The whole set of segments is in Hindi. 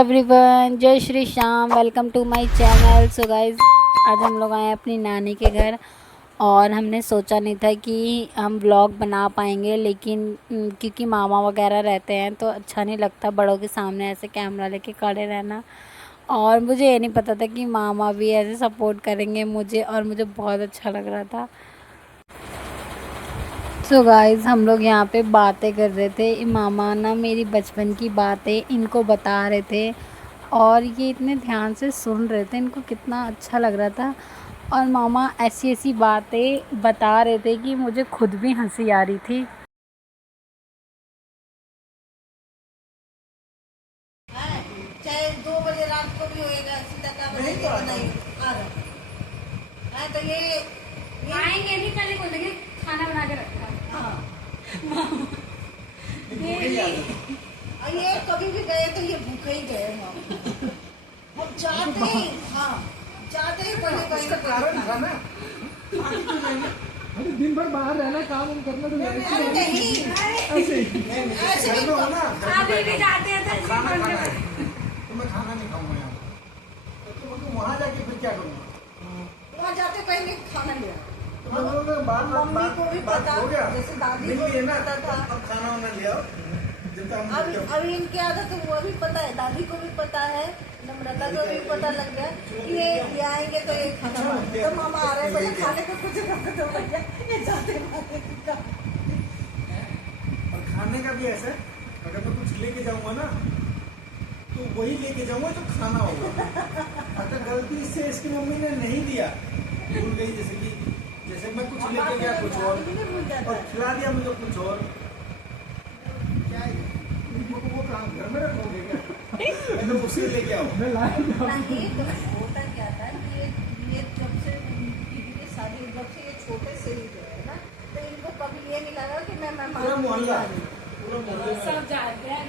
एवरीवन, जय Shri Shyam. Welcome to my channel. So guys, आज हम लोग आए हैं अपनी नानी के घर और हमने सोचा नहीं था कि हम व्लॉग बना पाएंगे, लेकिन क्योंकि मामा वगैरह रहते हैं तो अच्छा नहीं लगता बड़ों के सामने ऐसे कैमरा लेके खड़े रहना। और मुझे ये नहीं पता था कि मामा भी ऐसे सपोर्ट करेंगे मुझे, और मुझे बहुत अच्छा लग रहा था। सो गाइस, हम लोग यहाँ पे बातें कर रहे थे। मामा ना मेरी बचपन की बातें इनको बता रहे थे और ये इतने ध्यान से सुन रहे थे, इनको कितना अच्छा लग रहा था। और मामा ऐसी ऐसी बातें बता रहे थे कि मुझे खुद भी हंसी आ रही थी। चाहे 2 बजे रात को भी होएगा, सीता का बजे तो नहीं आ रहा है। तो ये आएंगे नहीं, पहले बोलेंगे खाना बना के रखा। हाँ ये कभी भी गए तो ये भूखे ही गए हम। हम जाते ही हाँ जाते ही पहले कहीं ना कारण था ना। अरे दिन भर बाहर रहना, काम हम करना तो नहीं ऐसे ही। ऐसे भी अभी भी जाते हैं तो खाना खाना है तो मैं खाना नहीं खाऊंगा यहाँ तो तुम वहाँ जाके फिर क्या करूँगा? वहाँ जाते पहले खाना लिया। तो मैं बोलूँगा मम्मी को भी पता, हो गया जैसे दादी को मिल लिए भी ना, पता था। अब खाना वाना ले आओ जब तक हम अभी इनकी आदत है, वो भी पता है, दादी को भी पता है, नम्रता को भी पता लग गया कि ये आएंगे तो ये खाना मांगेंगे। तो मामा आ रहे हैं, भैया खाने को कुछ रख दो भैया, ये जाते मांगेगा। और खाने का भी ऐसा है, अगर मैं कुछ लेके जाऊंगा ना तो वही लेके जाऊंगा जो खाना होगा। अगर गलती से इसकी मम्मी ने नहीं दिया, भूल गई, जैसे मैं कुछ लेके गया कुछ और खिला दिया मुझे कुछ और, क्या है वो काम घर में रखोगे क्या? तो उसे लेके आओ। नहीं तो होता क्या था कि ये जब से दीदी की शादी, जब से ये छोटे से ही जो है ना, तो इनको कभी ये नहीं लगा कि मैं पूरा मोहल्ला सब जानते हैं।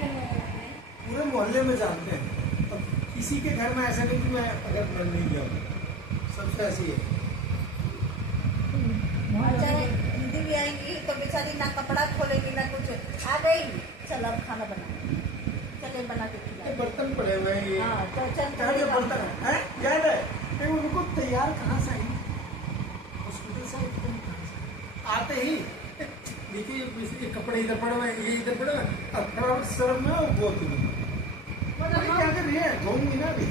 पूरे मोहल्ले में जानते हैं। अब किसी के घर में ऐसा नहीं कि मैं अगर मैं नहीं गया हूँ, सबसे ऐसी है। चाहे दीदी भी आएंगी तो बेचारी ना कपड़ा खोलेगी ना कुछ, आ गई चल अब खाना बना, चले बना के ये खिला। बर्तन पड़े हुए हैं, ये हाँ तो चल क्या ये बर्तन है याद है? ये उनको तैयार कहाँ से आई? हॉस्पिटल से आई पता नहीं कहाँ से। आते ही देखिए ये कपड़े इधर पड़े हुए हैं, ये इधर पड़े हुए हैं, अब थोड़ा शर्म में वो तुम्हें क्या कर रही है? घूमगी ना अभी।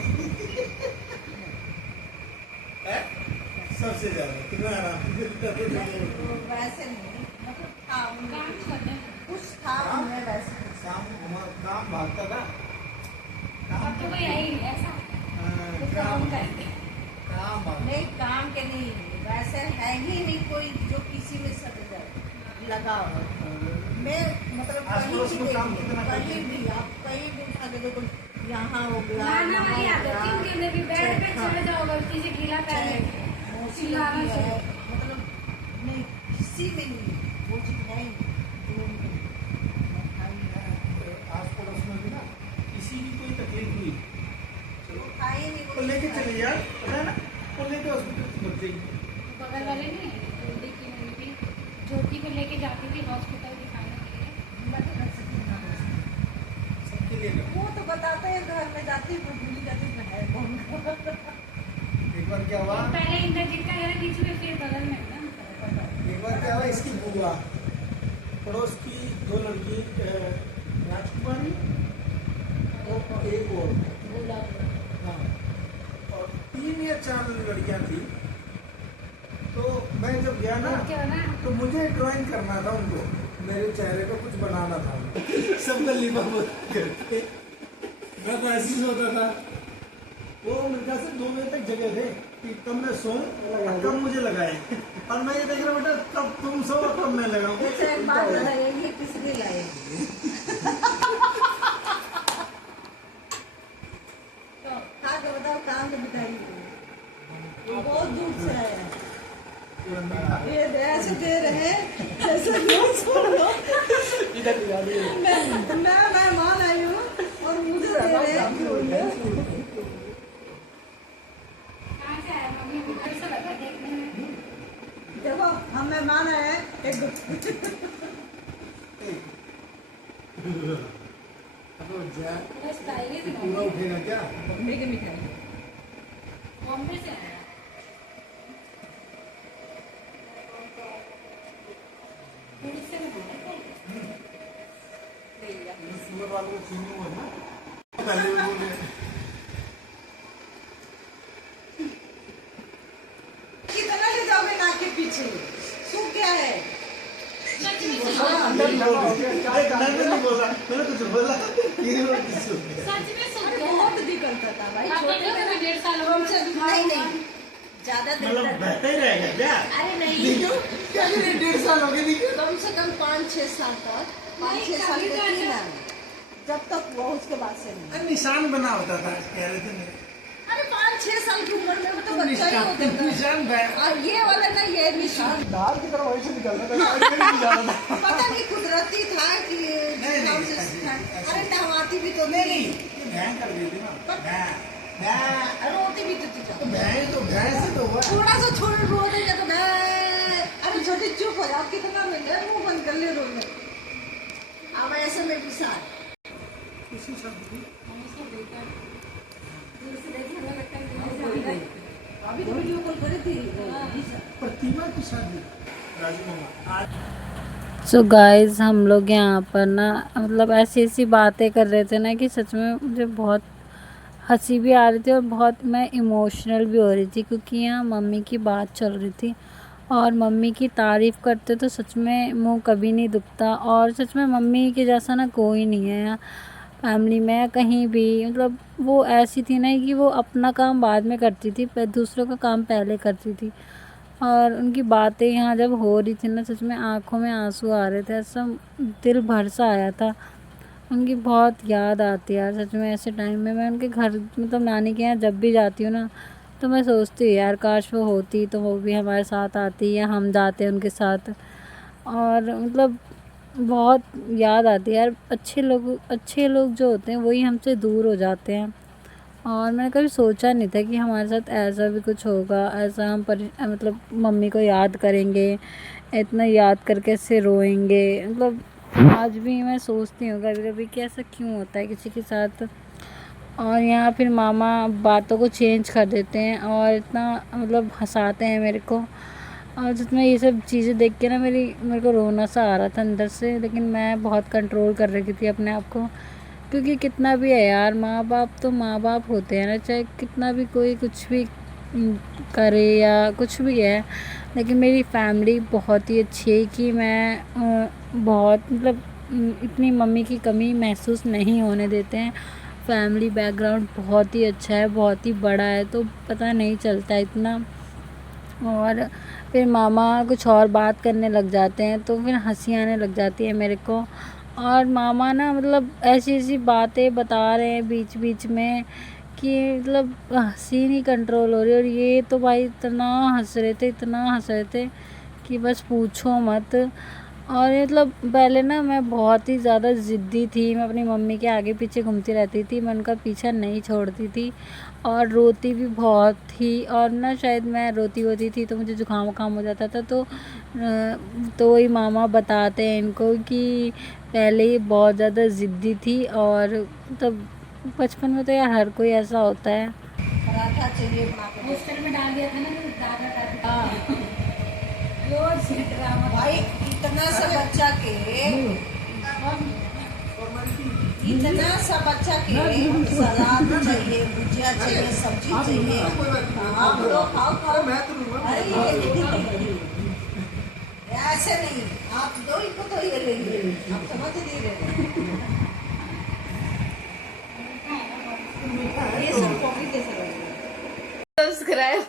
सबसे ज्यादा तुम्हें आराम नहीं, वो वैसे नहीं, मतलब काम कुछ था उनमें वैसे। काम भागता था तो कोई यही ऐसा काम करते काम भागता नहीं काम के नहीं, वैसे है ही नहीं कोई जो किसी में सट जाए लगाओ। मैं मतलब आस कहीं पड़ोस भी में काम देखिए, कितना करते कहीं भी आप कहीं भी उठा के देखो, यहाँ हो गया, नाना वहाँ वाली हो आदत थी उनके अंदर भी, बेड पे चले जाओ गलती से गीला कर लेंगे, चिल्लाना गया, शुरू। मतलब नहीं किसी में नहीं वो चीज है ही नहीं। आस पड़ोस में भी ना किसी की कोई तकलीफ हुई, चलो खाई नहीं तो लेके चले यार, पता है ना, तो लेके हॉस्पिटल पहुंच गई। बगल वाले नहीं, ज्योति की मम्मी भी ज्योति को लेके जाती थी हॉस्पिटल दिखाने के लिए। सबके लिए कर। वो तो बताते हैं घर में जाती है, भूल जाती है कौन। एक बार क्या हुआ, पहले इंद्रजीत का घर बीच में, फिर बगल में ना। एक बार क्या हुआ, इसकी बुआ पड़ोस की दो लड़की, राजकुमारी और एक और, हाँ, और 3 या 4 लड़कियां थी। तो मैं जब गया ना क्या ना, तो मुझे ड्राइंग करना था उनको, मेरे चेहरे पे कुछ बनाना था। सब गली में करके मैं तो ऐसे ही सोता था। वो मेरे ख्याल से 2 बजे तक जगह थे कि कब मैं सोऊं कब मुझे लगाए, और मैं ये देख रहा बेटा कब तुम सो कब मैं लगाऊं। अच्छा एक बात बताइए, ये किस लिए लाए? तो खा के बताओ, काम तो बताइए। ये बहुत दूर से आया है, ये ऐसे दे रहे हैं जैसे लोग सुन लो। मैं मेहमान आई हूँ और मुझे दे रहे हैं। कहाँ से आया मम्मी, मुझे ऐसा लगा देखने में। देखो हम मेहमान आए हैं, एक पूरा उठेगा क्या? बॉम्बे की मिठाई बॉम्बे से आया। सुगर वालों को चीनी हुआ ना पहले भी बोले कितना ले जाओगे नाक के पीछे सूख गया है अंदर डालो अंदर नहीं बोला मैंने कुछ बोला ये लोग किसको अरे बहुत निकलता था भाई छोटे थे ना 1.5 साल कम से नहीं ज्यादा मतलब देर बहता ही रहेगा क्या? अरे नहीं देखो क्या 1.5 साल हो गए देखो कम से कम 5-6 साल तक 5-6 साल तक थी ना जब तक वो उसके बाद से नहीं अरे निशान बना होता था कह रहे थे मेरे अरे 5-6 साल की उम्र में तो बच्चा ही होता था निशान और ये वाला ना ये निशान दाल की तरह वही से निकलता था साइड में नहीं जा रहा था पता नहीं कुदरती था कि नहीं, नाम से ऐसे- था। ऐसे- अरे नहवाती भी तो नहीं भैं कर देती ना भैं रोती भी तो थी तो भैं से तो हुआ थोड़ा सा छोड़ रो देगा तो मैं अरे छोटी चुप हो जाओ कितना मिल रहा है मुंह बंद कर ले रोने अब ऐसे में भी साथ किसी शब्द की अभी तो वीडियो कॉल करी थी प्रतिमा की शादी राजू मामा आज सो गाइस हम लोग यहाँ पर ना मतलब ऐसी ऐसी बातें कर रहे थे ना कि सच में मुझे बहुत हंसी भी आ रही थी और बहुत मैं इमोशनल भी हो रही थी क्योंकि यहाँ मम्मी की बात चल रही थी और मम्मी की तारीफ़ करते तो सच में मुंह कभी नहीं दुखता और सच में मम्मी के जैसा ना कोई नहीं है यहाँ फैमिली में कहीं भी मतलब वो ऐसी थी ना कि वो अपना काम बाद में करती थी पर दूसरों का काम पहले करती थी और उनकी बातें यहाँ जब हो रही थी ना सच में आँखों में आंसू आ रहे थे ऐसा दिल भर सा आया था उनकी बहुत याद आती है यार सच में ऐसे टाइम में मैं उनके घर मतलब नानी के यहाँ जब भी जाती हूँ ना तो मैं सोचती हूँ यार काश वो होती तो वो भी हमारे साथ आती या हम जाते उनके साथ और मतलब बहुत याद आती है यार अच्छे लोग जो होते हैं वही हमसे दूर हो जाते हैं और मैंने कभी सोचा नहीं था कि हमारे साथ ऐसा भी कुछ होगा ऐसा हम मतलब मम्मी को याद करेंगे इतना याद करके ऐसे रोएंगे मतलब आज भी मैं सोचती हूँ कभी कभी कि ऐसा क्यों होता है किसी के साथ और यहाँ फिर मामा बातों को चेंज कर देते हैं और इतना मतलब हंसाते हैं मेरे को और जिसमें ये सब चीज़ें देख के ना मेरे को रोना सा आ रहा था अंदर से लेकिन मैं बहुत कंट्रोल कर रही थी अपने आप को क्योंकि कितना भी है यार माँ बाप तो माँ बाप होते हैं ना चाहे कितना भी कोई कुछ भी करे या कुछ भी है लेकिन मेरी फैमिली बहुत ही अच्छी है कि मैं बहुत मतलब इतनी मम्मी की कमी महसूस नहीं होने देते हैं फैमिली बैकग्राउंड बहुत ही अच्छा है बहुत ही बड़ा है तो पता नहीं चलता इतना और फिर मामा कुछ और बात करने लग जाते हैं तो फिर हंसी आने लग जाती है मेरे को और मामा ना मतलब ऐसी ऐसी बातें बता रहे हैं बीच बीच में कि मतलब हंसी नहीं कंट्रोल हो रही और ये तो भाई इतना हंस रहे थे कि बस पूछो मत और मतलब पहले ना मैं बहुत ही ज़्यादा ज़िद्दी थी मैं अपनी मम्मी के आगे पीछे घूमती रहती थी मैं उनका पीछा नहीं छोड़ती थी और रोती भी बहुत थी और ना शायद मैं रोती होती थी तो मुझे जुकाम हो जाता था तो वही मामा बताते हैं इनको कि पहले ही बहुत ज़्यादा ज़िद्दी थी और तब बचपन में तो यार हर कोई ऐसा होता है पराठा चाहिए बना के हॉस्टल में डाल दिया था ना ड्रामा भाई इतना सा बच्चा के सलाद चाहिए भुजिया चाहिए सब्जी चाहिए आप लोग खाओ मैं तो लूंगा अरे ये ऐसे नहीं आप दो ही को तो ये लेंगे आप समझ नहीं रहे ये सब कॉफी कैसे लगेगा सब्सक्राइब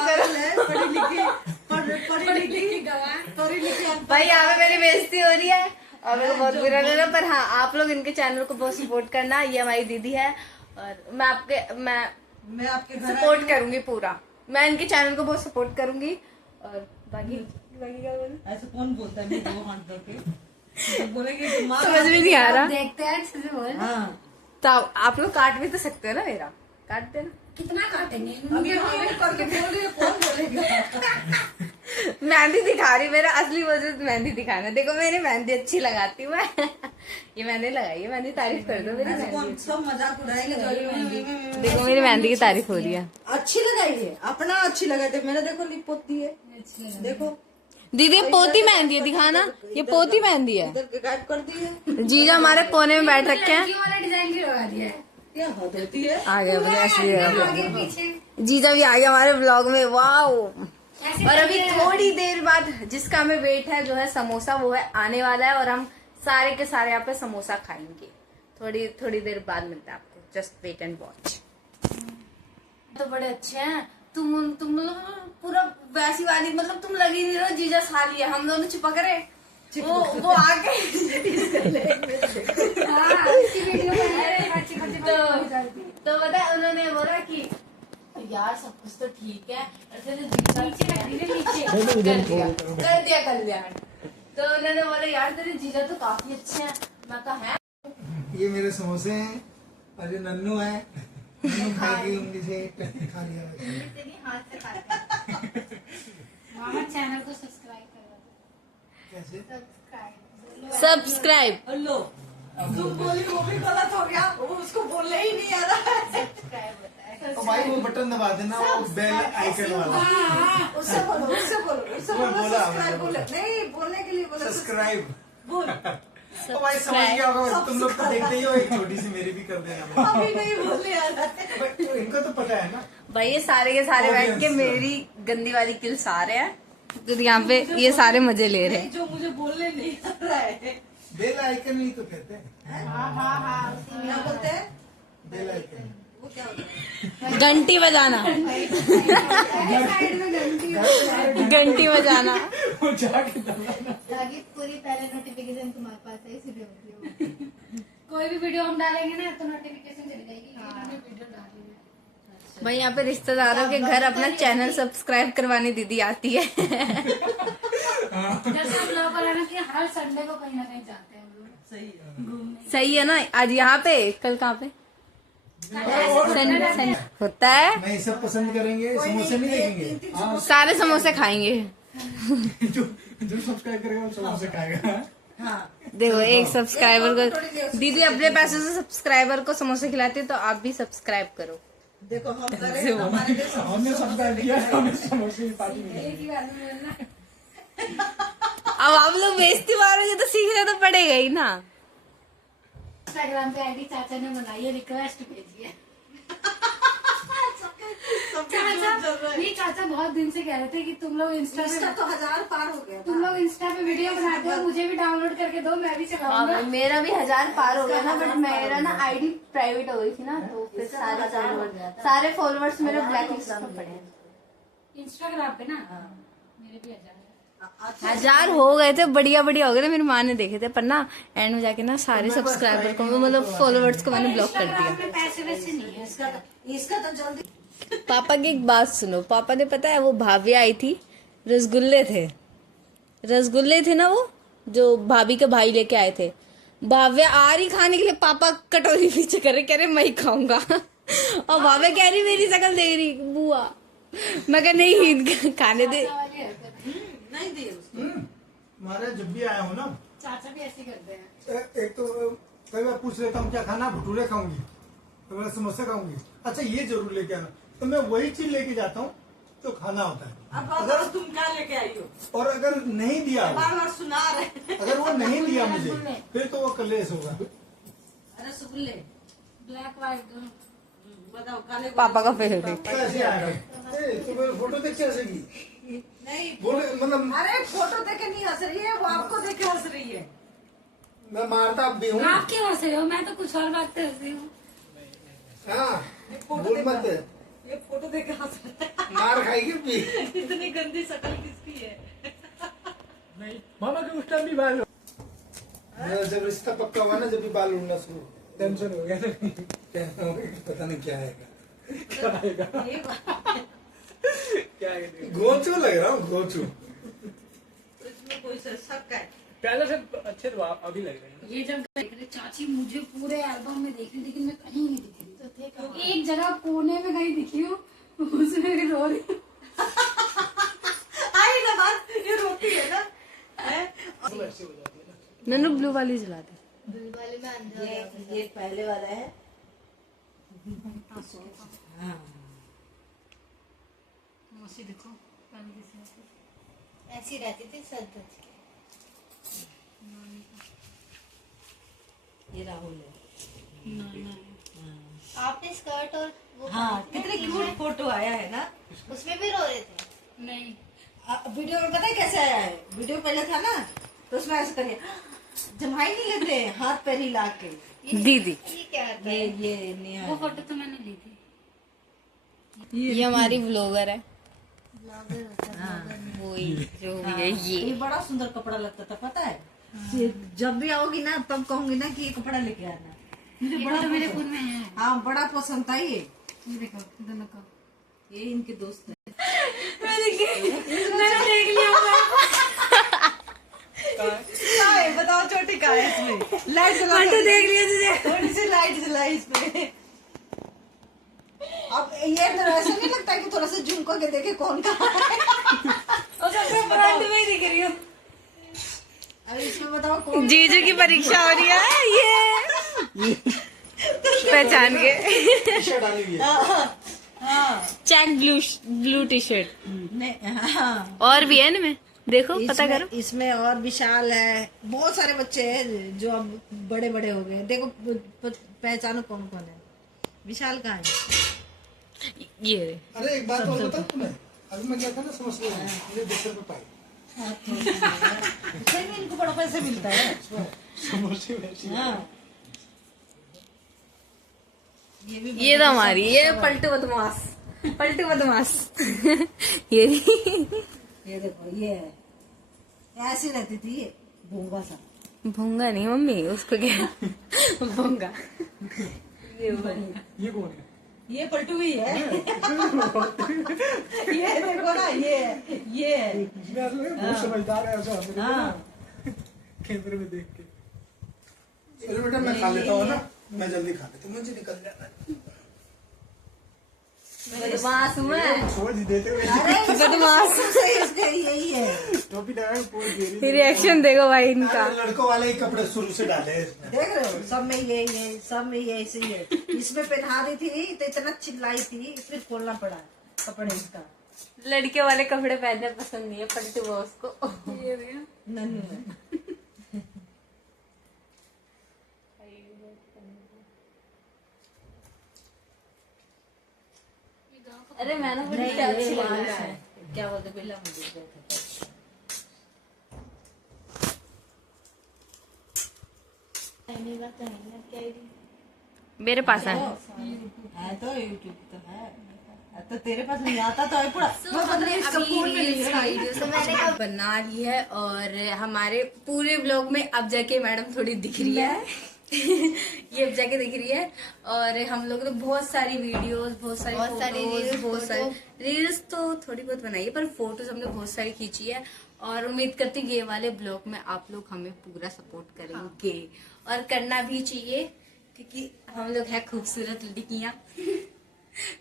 करो पढ़ी लिखी भाई यहाँ पे मेरी बेइज्जती हो रही है और मेरे को बहुत बुरा लग रहा है पर हाँ आप लोग इनके चैनल को बहुत सपोर्ट करना ये हमारी दीदी है और मैं आपके घर सपोर्ट करूंगी पूरा मैं इनके चैनल को बहुत सपोर्ट करूंगी और बाकी क्या बोलूं ऐसे कौन बोलता है दो हाथ करके बोलेंगे कि माँ समझ में नहीं आ रहा देखते हैं अच्छे से बोल हाँ तो आप लोग काट भी तो सकते हो ना मेरा काट देना कितना काटेंगे अभी हम करके बोल रही है कौन बोलेगा मेहंदी दिखा रही मेरा असली वजूद मेहंदी दिखाना देखो मैंने मेहंदी अच्छी लगाती हूँ मैं ये मैंने लगाई है, मैंने तारीफ कर दो मेरी ऐसे मेहंदी। कौन सब मजाक उड़ाएंगे जो देखो मेरी मेहंदी की तारीफ हो रही है। अच्छी लगाई है, अपना अच्छी लगाई थे, मैंने देखो लिप पोती है, देखो दीदी ये पोती मेहंदी है, दिखाना, ये पोती मेहंदी है। इधर के गायब कर दी है। जीजा हमारे कोने में बैठ रखे हैं। क्या हद होती है। आ गया बोले असली जीजा भी आ गया हमारे ब्लॉग में, वाओ। और अभी थोड़ी देर बाद जिसका हमें वेट है जो है समोसा, वो है आने वाला है और हम सारे के सारे यहाँ पे समोसा खाएंगे। थोड़ी देर बाद मिलता है आपको, जस्ट वेट एंड वॉच। तो बड़े अच्छे हैं तुम लोग, पूरा वैसी वाली, मतलब तुम लगी नहीं रहो जीजा खा लिया, हम दोनों चिपक रहे, वो आके तो पता है उन्होंने बोला कि यार सब कुछ तो ठीक है, कर दिया। तो उन्होंने बोला यार तेरे जीजा तो काफी अच्छे हैं। मैं कहा है ये मेरे समोसे हैं और ये नन्नू है, नन्नू खाएगी उंगली से खा लिया। मामा चैनल को सब्सक्राइब करो। कैसे? सब्सक्राइब। लो तुम बोली वो भी गलत हो गया, वो उसको बोलने ही नहीं आ रहा है। तो भाई वो बटन दबा देना, वो बेल आइकन वाला। उससे बोलो मैं बोला, सब्सक्राइब बोले, नहीं बोलने के लिए बोला सब्सक्राइब। बोल। तो भाई समझ गया होगा, तुम लोग तो देखते ही हो, एक छोटी सी मेरी भी कर देना। अभी नहीं बोलने आ रहा है। तो इनको तो पता है ना। भाई ये सारे के सारे बैठ के मेरी गंदी वाली किल सारे हैं, तो यहाँ पे ये सारे मजे ले रहे हैं। जो मुझे बोलने नहीं आ रहा है। बेल आइकन ही तो कहते हैं। क्या बोलते हैं? Bell icon. वो क्या होता है? घंटी बजाना, घंटी बजाना। वो जाके दबाना। ताकि पूरी पहले नोटिफिकेशन तुम्हारे पास है, इसीलिए होती है। कोई भी वीडियो हम डालेंगे ना तो नोटिफिकेशन चली जाएगी कि इन्होंने वीडियो डाली है। भाई यहाँ पे रिश्तेदारों के घर अपना चैनल सब्सक्राइब करवाने दीदी आती है। जैसे हम लोग को ना कि हर संडे को कहीं ना कहीं जाते हैं हम लोग। सही है। सही है ना, आज यहाँ पे कल कहाँ पे होता है, नहीं सब पसंद करेंगे, समोसे नहीं देखेंगे। हाँ, सारे समोसे खाएंगे। जो सब्सक्राइब करेगा वो समोसे खाएगा। हाँ देखो एक सब्सक्राइबर को दीदी अपने पैसे से सब्सक्राइबर को समोसे खिलाती है, तो आप भी सब्सक्राइब करो। देखो हम करें हमारे लिए हमने सब्सक्राइब किया, हमें समोसे की पार्टी मिली। अब आप लोग बेइज्जती मारोगे तो सीखना तो पड़ेगा ही ना। इंस्टाग्राम पे आईडी चाचा ने बनाई है, रिक्वेस्ट भेजिए। चाचा बहुत दिन से कह रहे थे कि तुम लोग इंस्टा पे तो 1000 पार हो गया। तुम लोग इंस्टा पे वीडियो बनाते हो, मुझे भी डाउनलोड करके दो, मैं भी चलाऊंगा। मेरा भी 1000 पार हो गया ना, बट मेरा ना आईडी प्राइवेट हो गई थी ना, तो फिर सारे फॉलोअर्स मेरे ब्लैक लिस्ट में पड़े हैं। इंस्टाग्राम पे ना मेरे भी 1000 हो गए थे, बढ़िया हो गए थे। मेरी माँ ने देखे थे, पर ना एंड में जाके ना सारे सब्सक्राइबर को, मतलब फॉलोअर्स को मैंने ब्लॉक कर दिया। में पैसे वैसे नहीं है इसका तो जल्दी। पापा की एक बात सुनो, पापा ने पता है वो भाभी आई थी, रसगुल्ले थे ना, वो जो भाभी के भाई लेके आए थे। भाव्या आ रही खाने के लिए, पापा कटोरी पीछे कर रहे मैं ही खाऊंगा। और भाव्या कह रही मेरी शक्ल देख रही बुआ। मैं कह नहीं खाने दे। नहीं दिए उसको। हमारे जब भी आया हूँ ना, चाचा भी ऐसे करते हैं। एक तो कई बार पूछ लेता हूँ क्या खाना, भटूरे खाऊंगी, तो मैं समोसे खाऊंगी, अच्छा ये जरूर लेके आना, तो मैं वही चीज लेके जाता हूँ तो खाना होता है। अब अगर तुम क्या लेके आई हो? और अगर नहीं दिया, बार सुना रहे। अगर वो नहीं दिया मुझे, फिर तो वो कलेश होगा। अरे सुबुल्ले ब्लैक व्हाइट दोनों। बताओ काले पापा का फेवरेट। कैसे आएगा? तो मेरी फोटो देख के हंसेगी। नहीं बोले मतलब अरे फोटो देखे नहीं हंस रही है, वो आपको देखे हंस रही है। मैं मारता भी हूँ। आप क्यों हंस रहे हो? मैं तो कुछ और बात कर रही हूँ। हाँ बोल मत, ये फोटो देखे हंस रहा है। मार खाएगी भी। इतनी गंदी शक्ल किसकी है? नहीं मामा के उस टाइम भी बाल, मेरा जब रिश्ता पक्का हुआ ना, जब भी बाल उड़ना शुरू, टेंशन हो गया ना, पता नहीं क्या आएगा। घोंचू लग रहा हूँ, घोंचू। इसमें कोई शक है? पहले से अच्छे तो अभी लग रहे हैं। ये जब देख रहे चाची मुझे पूरे एल्बम में देख रही, लेकिन मैं कहीं नहीं दिख रही। तो एक जगह कोने में कहीं दिखी हूँ, उसमें रो रही हूँ। आई ना बात, ये रोती है ना। नन्नू ब्लू वाली जला दे। ये पहले वाला है। हाँ मौसी देखो ऐसी रहती थी सज धज के। ये राहुल है। आपने स्कर्ट और वो हाँ कितने क्यूट फोटो आया है ना। उसमें भी रो रहे थे। नहीं वीडियो में पता है कैसे आया है? वीडियो पहले था ना तो उसमें ऐसे करिए जमाई नहीं लेते हैं, हाथ पैर हिला के। दीदी ये क्या आता है? ये नेहा वो फोटो तो मैंने ली थी। ये हमारी व्लॉगर है, ब्लॉगर होता है। वही जो भी है ये ये। बड़ा सुंदर कपड़ा लगता था पता है। ये जब भी आओगी ना तब कहूंगी ना कि ये कपड़ा लेके आना। मुझे बड़ा तो मेरे पसंद- फोन में है। हाँ बड़ा पसंद था ये देखो दोनों का। ये इनके दोस्त है। मैंने देख लिया। बताओ छोटी कहाँ है इसमें? लाइट जला देख लिया तुझे। थोड़ी सी लाइट जलाई इसमें। अब ये तो ऐसा नहीं लगता कि थोड़ा सा जूम करके देखे कौन कहाँ है। में दिख रही हूँ। अब इसमें बताओ कौन। जीजू की परीक्षा हो रही है ये पहचान के। डाली हुई है। हाँ चेक ब्लू टी शर्ट नहीं हाँ और भी है ना, में देखो पता करो। इसमें और विशाल है, बहुत सारे बच्चे हैं जो अब बड़े बड़े हो गए। देखो पहचानो कौन कौन है। विशाल कहाँ है? ये अरे एक बात और बता तुम्हें, अभी मैं गया था ना समोसे लेने, मुझे 10 रुपए पाए। सही में इनको बड़ा पैसे मिलता है। समोसे वैसे ही। हाँ ये भी ये तो हमारी, ये पलटू बदमाश, पलटू बदमाश। ये ये देखो ये है। ऐसी रहती थी ये भूंगा सा। भूंगा नहीं मम्मी, उसको क्या भूंगा। ये कौन है? ये पलटू ही है। ये देखो ना ये है। इसमें असल में बहुत समझदार है ऐसा मेरे को हाँ। ना, कैमरे में देख के। चलो बेटा मैं खा लेता हूँ ना, मैं जल्दी खा लेता हूँ, मुझे निकल जाना है। बदमाश हूँ मैं, समझ ही देते हुए अरे बदमाश। सही इसके यही है। टोपी लगा के पूरी दे रही थी। रिएक्शन देखो भाई इनका। अरे लड़कों वाले ही कपड़े शुरू से डाले हैं इसमें। देख रहे हो सब में यही है, सब में यही ऐसे ही है। इसमें पहना रही थी तो इतना चिल्लाई थी, इसमें खोलना पड़ा कपड़े इसका। लड़के वाले कपड़े पहनने पसंद नहीं है पलटू बॉस को। नन्नू है। अरे मैंने बड़ी नहीं, अच्छी ये लग वाला रहा है। है। क्या बोलते बिल्ला मुझे पहली बार तो है ना क्या ही। मेरे पास है। है तो यूट्यूब तो है। तो तेरे पास नहीं आता तो है पूरा। मैं पता नहीं इसका फोन में नहीं है। तो मैंने अब बना ली है और हमारे पूरे व्लॉग में अब जाके मैडम थोड़ी दिख रही है। ये अब जाके दिख रही है। और हम लोग तो बहुत सारी वीडियोस, बहुत सारी reels, बहुत सारी रील्स तो थोड़ी बहुत बनाई है, पर फोटोज हमने बहुत सारी खींची है। और उम्मीद करती हूँ ये वाले ब्लॉग में आप लोग हमें पूरा सपोर्ट करेंगे और करना भी चाहिए, क्योंकि हम लोग हैं खूबसूरत लड़कियां।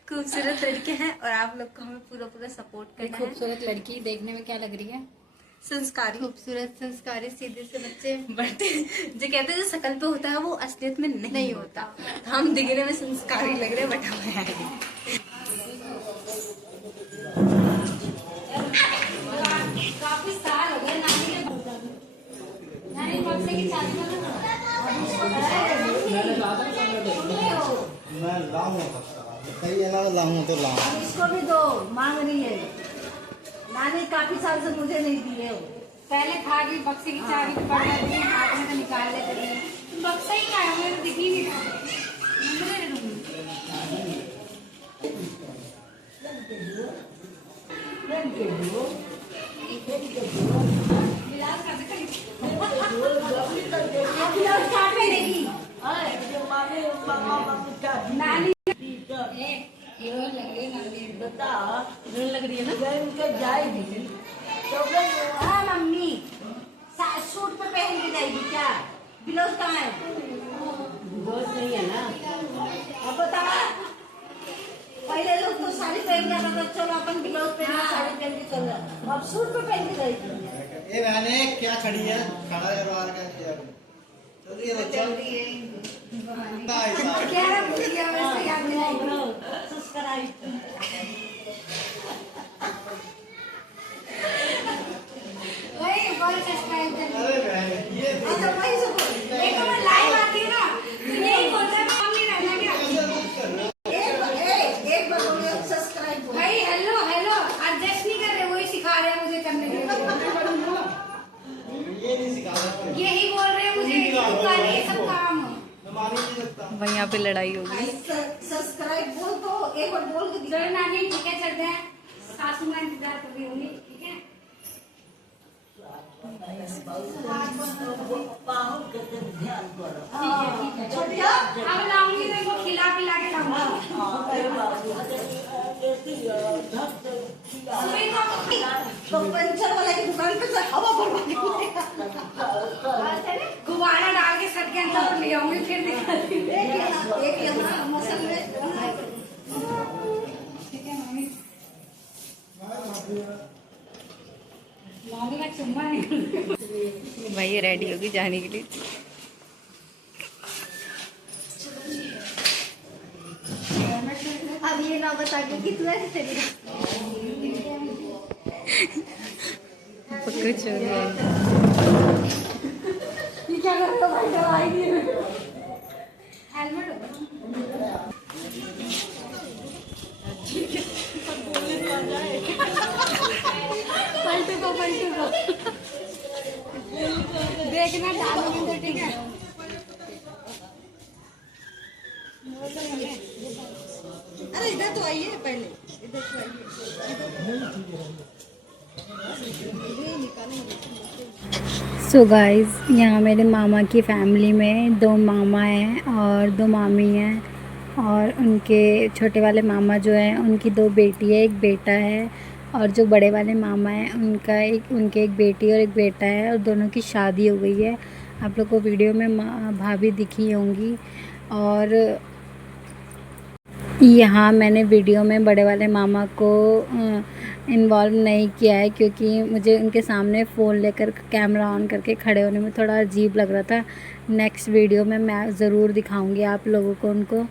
खूबसूरत लड़के हैं और आप लोग को हमें पूरा पूरा सपोर्ट करना है। खूबसूरत लड़की देखने में क्या लग रही है? संस्कारी, खूबसूरत संस्कारी सीधे से बच्चे। बट जो कहते हैं जो शकल पे होता है वो असलियत में नहीं होता। हम दिखने में संस्कारी लग रहे हैं बट हम है नहीं। काफी साल हो गए नानी कब से की शादी मैं लाऊंगा, सही है ना, लाऊंगा तो लाऊंगा। इसको भी दो, मांग रही है। नानी काफी साल से मुझे नहीं दिए हो। पहले था कि बक्से की चाबी तो पड़ जाती है, हाथ में तो निकाल लेते थे। बक्सा ही खाया, मुझे तो दिख ही नहीं रहा। नंबर दे दूंगी। लग रही है ना जाएगी तो हाँ मम्मी सूट पे पहन के जाएगी क्या? ब्लाउज कहाँ है? ब्लाउज नहीं है ना। अब बता, पहले लोग तो साड़ी पहन जाता था, चलो अपन ब्लाउज पहन साड़ी पहन के चल रहा, अब सूट पे पहन के जाएगी। ये मैंने क्या खड़ी है, खड़ा करवा रखा है। क्या भूल गया वैसे याद नहीं आई। वही बहुत सब्सक्राइब कर अच्छा वही सब देखो मैं लाइव आती हूँ ना तो यही बोलता है काम नहीं रहना क्या एक बार बोले सब्सक्राइब भाई हेलो हेलो एडजस्ट नहीं कर रहे वही सिखा रहे हैं मुझे करने के लिए यही बोल रहे हैं मुझे ये सब काम वहीं यहाँ पे लड़ाई होगी। सब्सक्राइब बोल तो एक बार बोल के चलो नानी ठीक है चलते हैं सासू माँ इंतजार कर रही होंगी ठीक है ठीक है छोटिया अब लाऊंगी तो इनको खिला पिला के लाऊंगी सुबह तो पंचर वाला की दुकान पे से हवा भरवा के गुब्बारा डाल के सट के अंदर ले आऊंगी फिर दिखाती हूँ। एक यहाँ मौसम में ठीक है मम्मी मम्मी का चुम्मा निकल भाई ये रेडी होगी जाने के लिए। अब ये ना बता के कि तू ऐसे चली कुछ हो गया। ये क्या कर रहे हो भाई दवाई नहीं हेलमेट पलटे को देखना डालोगे तो ठीक है अरे इधर तो आइए पहले इधर तो आइए सो गाइस यहाँ मेरे मामा की फैमिली में 2 मामा हैं और 2 मामी हैं और उनके छोटे वाले मामा जो हैं उनकी 2 बेटी है 1 बेटा है और जो बड़े वाले मामा हैं उनके एक बेटी और एक बेटा है और दोनों की शादी हो गई है। आप लोग को वीडियो में भाभी दिखी होंगी और यहाँ मैंने वीडियो में बड़े वाले मामा को इन्वॉल्व नहीं किया है क्योंकि मुझे उनके सामने फ़ोन लेकर कैमरा ऑन करके खड़े होने में थोड़ा अजीब लग रहा था। नेक्स्ट वीडियो में मैं ज़रूर दिखाऊंगी आप लोगों को उनको।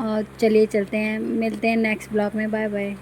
और चलिए चलते हैं, मिलते हैं नेक्स्ट ब्लॉग में। Bye bye.